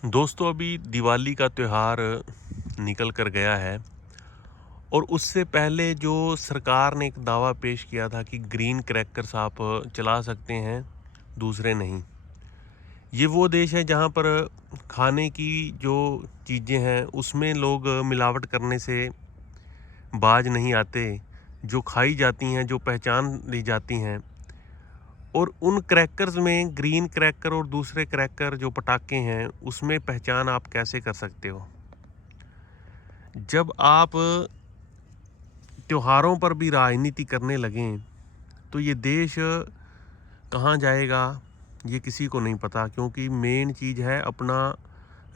दोस्तों, अभी दिवाली का त्यौहार निकल कर गया है और उससे पहले जो सरकार ने एक दावा पेश किया था कि ग्रीन क्रैकर्स आप चला सकते हैं, दूसरे नहीं। ये वो देश है जहाँ पर खाने की जो चीज़ें हैं उसमें लोग मिलावट करने से बाज नहीं आते। जो खाई जाती हैं, जो पहचान ली जाती हैं, और उन क्रैकर्स में ग्रीन क्रैकर और दूसरे क्रैकर जो पटाखे हैं उसमें पहचान आप कैसे कर सकते हो? जब आप त्योहारों पर भी राजनीति करने लगें तो ये देश कहाँ जाएगा, ये किसी को नहीं पता, क्योंकि मेन चीज़ है अपना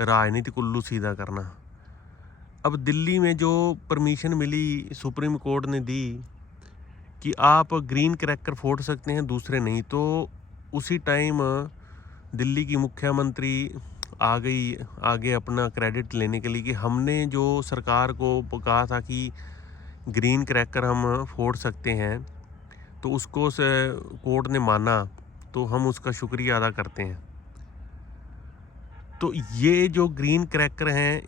राजनीतिक उल्लू सीधा करना। अब दिल्ली में जो परमिशन मिली, सुप्रीम कोर्ट ने दी कि आप ग्रीन क्रैकर फोड़ सकते हैं, दूसरे नहीं, तो उसी टाइम दिल्ली की मुख्यमंत्री आ गई आगे अपना क्रेडिट लेने के लिए कि हमने जो सरकार को कहा था कि ग्रीन क्रैकर हम फोड़ सकते हैं, तो उसको कोर्ट ने माना, तो हम उसका शुक्रिया अदा करते हैं। तो ये जो ग्रीन क्रैकर हैं,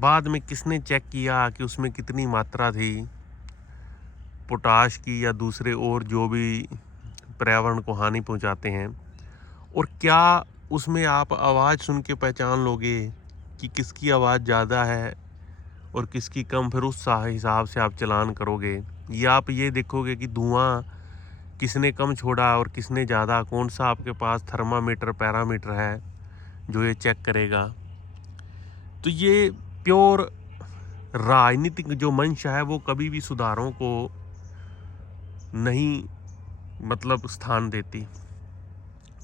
बाद में किसने चेक किया कि उसमें कितनी मात्रा थी पोटाश की या दूसरे और जो भी पर्यावरण को हानि पहुंचाते हैं, और क्या उसमें आप आवाज़ सुन के पहचान लोगे कि किसकी आवाज़ ज़्यादा है और किसकी कम, फिर उस हिसाब से आप चालान करोगे, या आप ये देखोगे कि धुआं किसने कम छोड़ा और किसने ज़्यादा, कौन सा आपके पास थर्मामीटर पैरामीटर है जो ये चेक करेगा। तो ये प्योर राजनीतिक जो मंशा है वो कभी भी सुधारों को नहीं स्थान देती,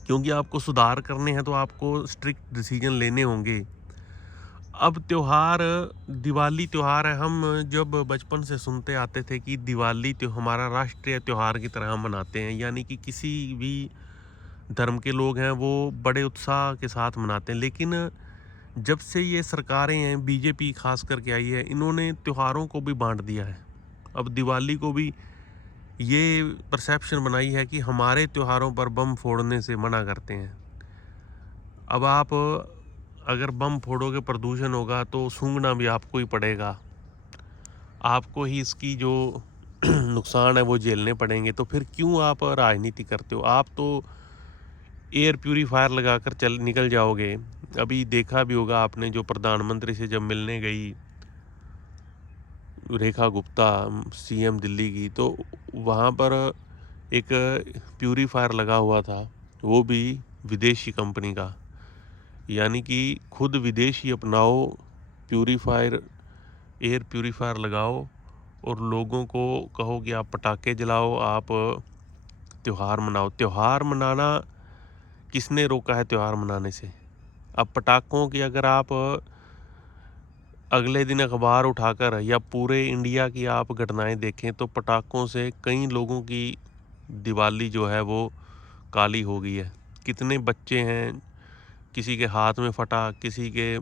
क्योंकि आपको सुधार करने हैं तो आपको स्ट्रिक्ट डिसीजन लेने होंगे। अब त्यौहार, दिवाली त्यौहार है, हम जब बचपन से सुनते आते थे कि दिवाली हमारा राष्ट्रीय त्यौहार की तरह हम मनाते हैं, यानी कि किसी भी धर्म के लोग हैं वो बड़े उत्साह के साथ मनाते हैं। लेकिन जब से ये सरकारें हैं, बीजेपी खास करके आई है, इन्होंने त्योहारों को भी बांट दिया है। अब दिवाली को भी ये परसेप्शन बनाई है कि हमारे त्योहारों पर बम फोड़ने से मना करते हैं। अब आप अगर बम फोड़ोगे, प्रदूषण होगा, तो सूंघना भी आपको ही पड़ेगा, आपको ही इसकी जो नुकसान है वो झेलने पड़ेंगे। तो फिर क्यों आप राजनीति करते हो? आप तो एयर प्यूरीफायर लगाकर निकल जाओगे। अभी देखा भी होगा आपने, जो प्रधानमंत्री से जब मिलने गई रेखा गुप्ता, सीएम दिल्ली की, तो वहाँ पर एक प्यूरीफायर लगा हुआ था, वो भी विदेशी कंपनी का। यानी कि खुद विदेशी अपनाओ, प्यूरीफायर, एयर प्यूरीफायर लगाओ और लोगों को कहो कि आप पटाखे जलाओ, आप त्यौहार मनाओ। त्यौहार मनाना किसने रोका है त्यौहार मनाने से? अब पटाखों की अगर आप अगले दिन अखबार उठाकर या पूरे इंडिया की आप घटनाएं देखें, तो पटाखों से कई लोगों की दिवाली जो है वो काली हो गई है। कितने बच्चे हैं, किसी के हाथ में फटा, किसी के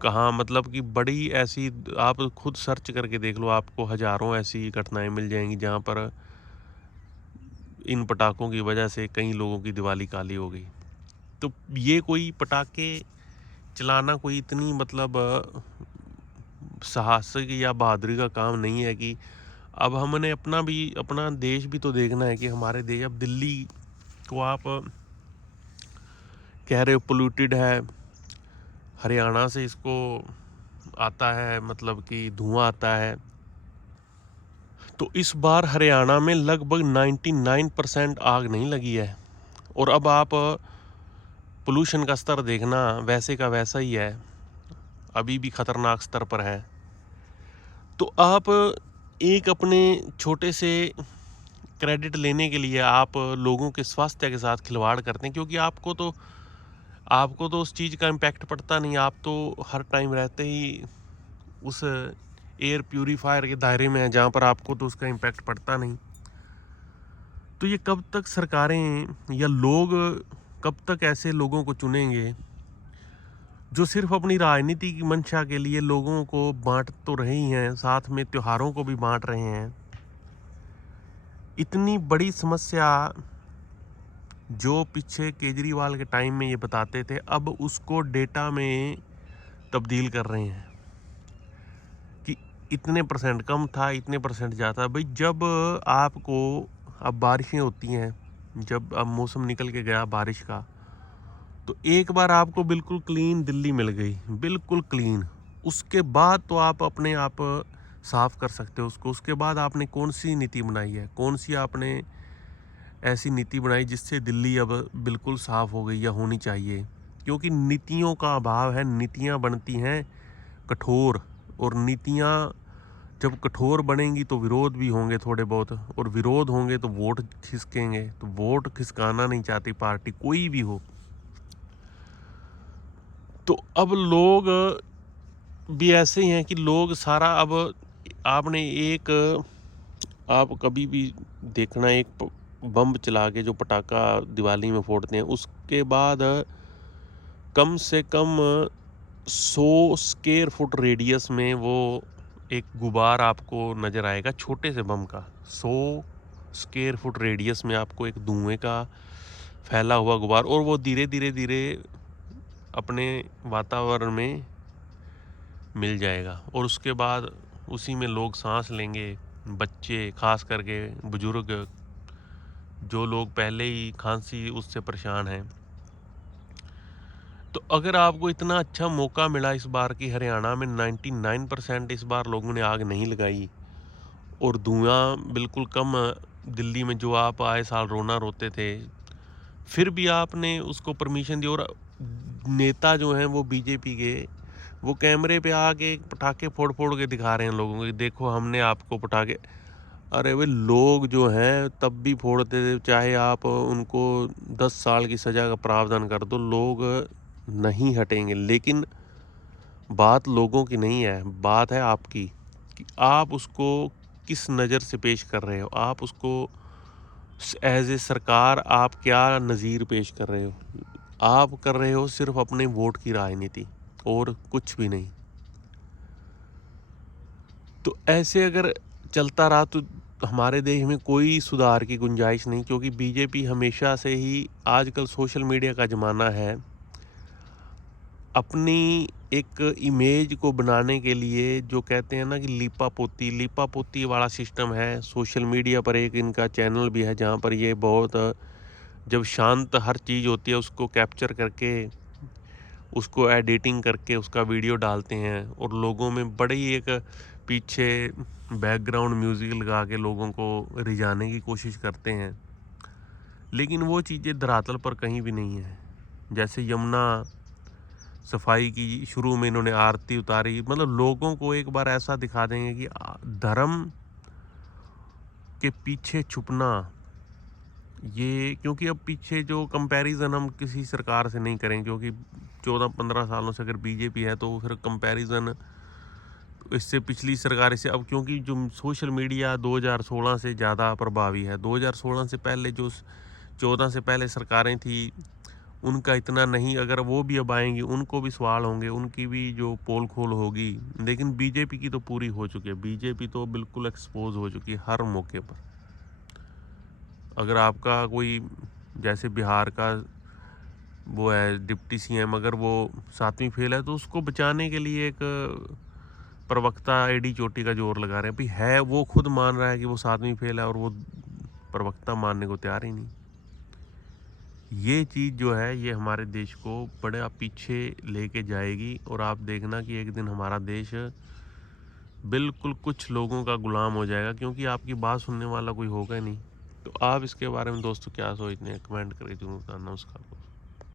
कहाँ, कि बड़ी ऐसी, आप खुद सर्च करके देख लो, आपको हज़ारों ऐसी घटनाएं मिल जाएंगी जहाँ पर इन पटाखों की वजह से कई लोगों की दिवाली काली हो गई। तो ये कोई पटाखे चलाना कोई इतनी साहसिक या बहादुरी का काम नहीं है कि अब हमने अपना देश भी तो देखना है कि हमारे देश, अब दिल्ली को आप कह रहे हो पोल्यूटेड है, हरियाणा से इसको आता है, कि धुआं आता है, तो इस बार हरियाणा में लगभग 99% आग नहीं लगी है। और अब आप पोल्यूशन का स्तर देखना, वैसे का वैसा ही है, अभी भी खतरनाक स्तर पर है। तो आप एक अपने छोटे से क्रेडिट लेने के लिए आप लोगों के स्वास्थ्य के साथ खिलवाड़ करते हैं, क्योंकि आपको तो उस चीज़ का इम्पैक्ट पड़ता नहीं। आप तो हर टाइम रहते ही उस एयर प्यूरीफायर के दायरे में है जहाँ पर आपको तो उसका इम्पैक्ट पड़ता नहीं। तो ये कब तक सरकारें या लोग, कब तक ऐसे लोगों को चुनेंगे जो सिर्फ अपनी राजनीति की मंशा के लिए लोगों को बांट तो रहे ही हैं, साथ में त्योहारों को भी बांट रहे हैं। इतनी बड़ी समस्या जो पीछे केजरीवाल के टाइम में ये बताते थे, अब उसको डेटा में तब्दील कर रहे हैं कि इतने परसेंट कम था, इतने परसेंट ज़्यादा। भाई जब आपको अब बारिशें होती हैं, जब अब मौसम निकल के गया बारिश का, तो एक बार आपको बिल्कुल क्लीन दिल्ली मिल गई, बिल्कुल क्लीन, उसके बाद तो आप अपने आप साफ़ कर सकते हो उसको। उसके बाद आपने कौन सी नीति बनाई है, कौन सी आपने ऐसी नीति बनाई जिससे दिल्ली अब बिल्कुल साफ़ हो गई या होनी चाहिए? क्योंकि नीतियों का अभाव है। नीतियाँ बनती हैं कठोर, और नीतियाँ जब कठोर बनेंगी तो विरोध भी होंगे थोड़े बहुत, और विरोध होंगे तो वोट खिसकेंगे। तो वोट खिसकाना नहीं चाहती पार्टी कोई भी हो। तो अब लोग भी ऐसे ही हैं कि लोग सारा, अब आपने एक, आप कभी भी देखना, एक बम चला के जो पटाखा दिवाली में फोड़ते हैं, उसके बाद कम से कम 100 स्क्वायर फुट रेडियस में वो एक गुबार आपको नज़र आएगा, छोटे से बम का। 100 स्क्वायर फुट रेडियस में आपको एक धुएं का फैला हुआ गुबार, और वो धीरे धीरे धीरे अपने वातावरण में मिल जाएगा, और उसके बाद उसी में लोग सांस लेंगे, बच्चे, खास करके बुजुर्ग, जो लोग पहले ही खांसी उससे परेशान हैं। तो अगर आपको इतना अच्छा मौका मिला इस बार की, हरियाणा में 99% इस बार लोगों ने आग नहीं लगाई, और धुआं बिल्कुल कम, दिल्ली में जो आप आए साल रोना रोते थे, फिर भी आपने उसको परमिशन दी। और नेता जो हैं वो बीजेपी के, वो कैमरे पे आके पटाखे फोड़ फोड़ के दिखा रहे हैं लोगों को कि देखो हमने आपको पटाखे। अरे भाई लोग जो हैं तब भी फोड़ते थे, चाहे आप उनको 10 साल की सज़ा का प्रावधान कर दो, लोग नहीं हटेंगे। लेकिन बात लोगों की नहीं है, बात है आपकी, कि आप उसको किस नज़र से पेश कर रहे हो। आप उसको एज ए सरकार आप क्या नज़ीर पेश कर रहे हो। आप कर रहे हो सिर्फ अपने वोट की राजनीति, और कुछ भी नहीं। तो ऐसे अगर चलता रहा तो हमारे देश में कोई सुधार की गुंजाइश नहीं, क्योंकि बीजेपी हमेशा से ही, आजकल सोशल मीडिया का ज़माना है, अपनी एक इमेज को बनाने के लिए जो कहते हैं ना कि लीपा पोती वाला सिस्टम है। सोशल मीडिया पर एक इनका चैनल भी है जहाँ पर ये बहुत, जब शांत हर चीज़ होती है उसको कैप्चर करके, उसको एडिटिंग करके उसका वीडियो डालते हैं, और लोगों में बड़े ही एक पीछे बैकग्राउंड म्यूज़िक लगा के लोगों को रिझाने की कोशिश करते हैं। लेकिन वो चीज़ें धरातल पर कहीं भी नहीं है। जैसे यमुना सफाई की शुरू में इन्होंने आरती उतारी, मतलब लोगों को एक बार ऐसा दिखा देंगे कि धर्म के पीछे छुपना, ये, क्योंकि अब पीछे जो कंपैरिजन हम किसी सरकार से नहीं करेंगे, क्योंकि 14-15 सालों से अगर बीजेपी है तो फिर कंपैरिजन इससे पिछली सरकार से, अब क्योंकि जो सोशल मीडिया 2016 से ज़्यादा प्रभावी है। 2016 से पहले जो 14 से पहले सरकारें थी उनका इतना नहीं, अगर वो भी अब आएंगी उनको भी सवाल होंगे, उनकी भी जो पोल खोल होगी। लेकिन बीजेपी की तो पूरी हो चुकी है, बीजेपी तो बिल्कुल एक्सपोज हो चुकी है हर मौके पर। अगर आपका कोई, जैसे बिहार का वो है डिप्टी सीएम, अगर वो 7वीं फेल है तो उसको बचाने के लिए एक प्रवक्ता एडी चोटी का जोर लगा रहे हैं। भाई है, वो खुद मान रहा है कि वो 7वीं फेल है, और वो प्रवक्ता मानने को तैयार ही नहीं। ये चीज़ जो है ये हमारे देश को बड़ा पीछे लेके जाएगी, और आप देखना कि एक दिन हमारा देश बिल्कुल कुछ लोगों का गुलाम हो जाएगा, क्योंकि आपकी बात सुनने वाला कोई होगा ही नहीं। तो आप इसके बारे में दोस्तों क्या सोचते हैं, कमेंट करके जरूर बताना। नमस्कार।